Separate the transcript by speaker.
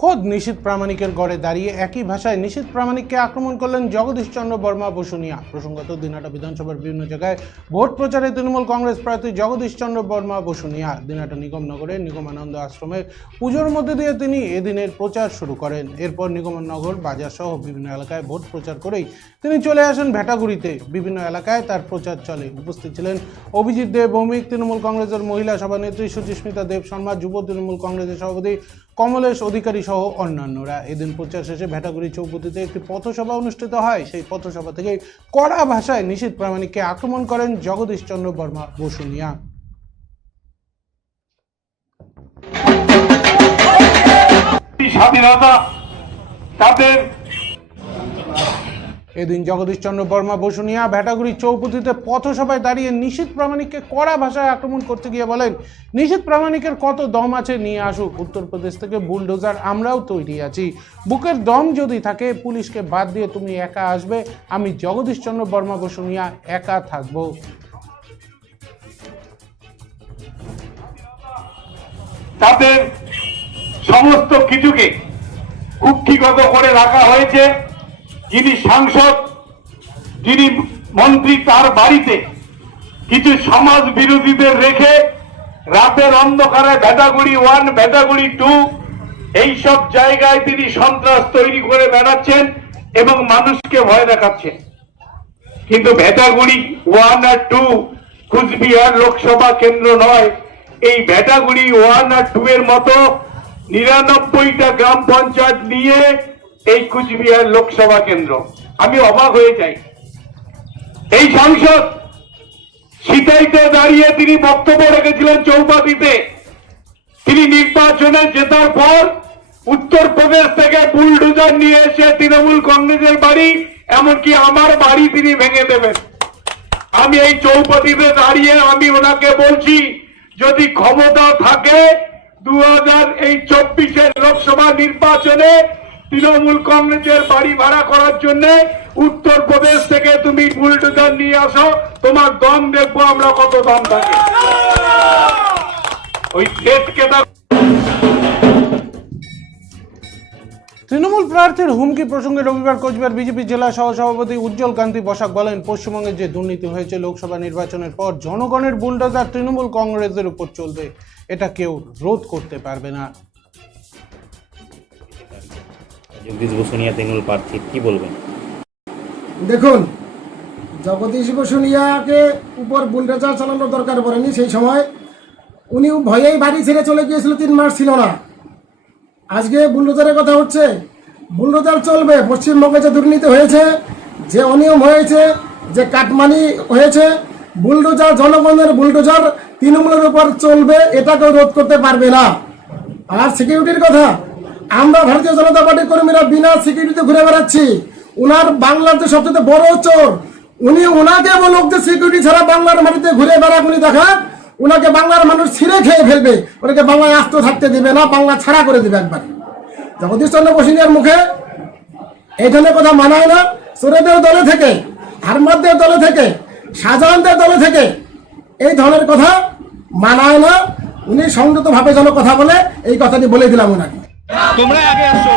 Speaker 1: খোদ নিশীত প্রামাণিকের গড়ে দাঁড়িয়ে একই ভাষায় নিশীত প্রামাণিককে আক্রমণ করলেন জগদীশচন্দ্র বর্মা বসুনিয়া প্রসঙ্গত দিনাটা বিধানসভার বিভিন্ন জায়গায় ভোট প্রচারে তৃণমূল কংগ্রেস প্রার্থী জগদীশচন্দ্র বর্মা বসুনিয়া দিনাটা নিগমনগরের নিগমানন্দ আশ্রমে পুজোর মধ্যে দিয়ে তিনি এদিনের প্রচার শুরু করেন। এরপর নিগমনগর বাজার সহ বিভিন্ন এলাকায় ভোট প্রচার করেই তিনি চলে আসেন ভেটাগুড়িতে। বিভিন্ন এলাকায় তার প্রচার চলে। উপস্থিত ছিলেন অভিজিৎ দেব ভৌমিক, তৃণমূল কংগ্রেসের মহিলা সভানেত্রী সুচিস্মিতা দেব শর্মা, যুব তৃণমূল কংগ্রেসের সভাপতি কমলেশ অধিকারী সহ অন্যান্যরা। এদিন প্রচার শেষে ভেটাগুড়ি চৌপতিতে একটি পথসভা অনুষ্ঠিত হয়। সেই পথসভা থেকে কড়া ভাষায় নিশীত প্রামাণিককে আক্রমণ করেন জগদীশ চন্দ্র বর্মা বসুনিয়া।
Speaker 2: স্বাধীনতা তাদের
Speaker 1: এদিন জগদীশচন্দ্র বর্মা বসুনিয়া ভেটাগুড়ি চৌপতিতে পথসভায় দাঁড়িয়ে নিশীত প্রামাণিককে কড়া ভাষায় আক্রমণ করতে গিয়ে বলেন নিশীত প্রামাণিকের কত দম আছে, নিয়ে আসুক। উত্তরপ্রদেশ থেকে বুলডোজার, আমরাও তৈরি আছি। বুকের দম যদি থাকে, পুলিশকে বাদ দিয়ে তুমি একা আসবে। আমি জগদীশচন্দ্র বর্মা বসুনিয়া একা থাকব।
Speaker 2: তাদের সমস্ত কিছুকে কুক্ষিগত করে রাখা হয়েছে। যিনি সাংসদ, যিনি মন্ত্রী তার বাড়িতে কিছু সমাজ বিরোধীদের রেখে রাতের অন্ধকারে ভেটাগুড়ি ওয়ান, ভেদাগুড়ি টু এইসব জায়গায় তিনি সন্ত্রাস তৈরি করে বেড়াচ্ছেন এবং মানুষকে ভয় দেখাচ্ছেন। কিন্তু ভেটাগুড়ি ওয়ান আর টু কুচবিহার লোকসভা কেন্দ্র নয়, এই ভেটাগুড়ি ওয়ান আর টু এর মতো নিরানব্বইটা গ্রাম পঞ্চায়েত নিয়ে এই কুচবিহার লোকসভা কেন্দ্র। আমি অবাক হয়ে যাই। এই সাংসদ, সিতাইতে দাঁড়িয়ে তিনি বক্তব্য রেখেছিলেন চৌপাতিতে। তিনি নির্বাচনে জেতার পর উত্তরপ্রদেশ থেকে বুলডোজার নিয়ে এসে তৃণমূল কংগ্রেসের বাড়ি, এমনকি আমার বাড়ি তিনি ভেঙে দেবেন। আমি এই চৌপতিতে দাঁড়িয়ে আমি ওনাকে বলছি, যদি ক্ষমতা থাকে দু হাজার এই চব্বিশের লোকসভা নির্বাচনে তৃণমূল কংগ্রেসের বাড়ি ভাড়া করার জন্য উত্তরপ্রদেশ থেকে তুমি বুলডোজার নিয়ে আসো, তোমার দম দেখব আমরা কত দাম থাকে ওই তার
Speaker 1: তৃণমূল প্রার্থীর হুমকি প্রসঙ্গে রবিবার কোচবিহার বিজেপি জেলা সহসভাপতি উজ্জ্বল কান্তি বসাক বলেন, পশ্চিমবঙ্গে যে দুর্নীতি হয়েছে লোকসভা নির্বাচনের পর জনগণের বুলডোজার তৃণমূল কংগ্রেসের উপর চলবে। এটা কেউ রোধ করতে পারবে না।
Speaker 3: জগদীশ বসুনিয়া তৃণমূল প্রার্থী, কি বলবেন?
Speaker 4: দেখুন, জগদীশ বসুনিয়াকে উপর বুলডোজার চালানোর দরকার পড়েনি সেই সময়। উনি ভয়েই বাড়ি ছেড়ে চলে গিয়েছিল, তিন মাস ছিল না। আজকে বুলডোজারের কথা হচ্ছে, বুলডোজার চলবে পশ্চিমবঙ্গে যে দুর্নীতি হয়েছে, যে অনিয়ম হয়েছে, যে কাটমানি হয়েছে, বুলডোজার জনগণের বুলডোজার তৃণমূলের উপর চলবে, এটাকেও রোধ করতে পারবে না। আর সিকিউরিটির কথা আমরা ভারতীয় জনতা পার্টির কর্মীরা বিনা সিকিউরিটিতে ঘুরে বেড়াচ্ছি। উনার বাংলার যে সবচেয়ে বড় চোর। উনি ওনাকে বলুক সিকিউরিটি ছাড়া বাংলার মাটিতে ঘুরে বেড়াক উনি দেখাক উনাকে বাংলার মানুষ ছিঁড়ে খেয়ে ফেলবে। ওনাকে বাংলায় আস্ত থাকতে দিবে না, বাংলা ছাড়া করে দিবে একবার। জগদীশ চন্দ্র বসিনিয়ার মুখে এই ধরনের কথা মানায় না। সুরেদের দলে থেকে, হারমাদদের দলে থেকে, শাহজাহানদের দলে থেকে এই ধরনের কথা মানায় না। উনি সংযতভাবে যেন কথা বলে, এই কথাটি বলে দিলাম ওনাকে।
Speaker 5: তোমরা আগে আসো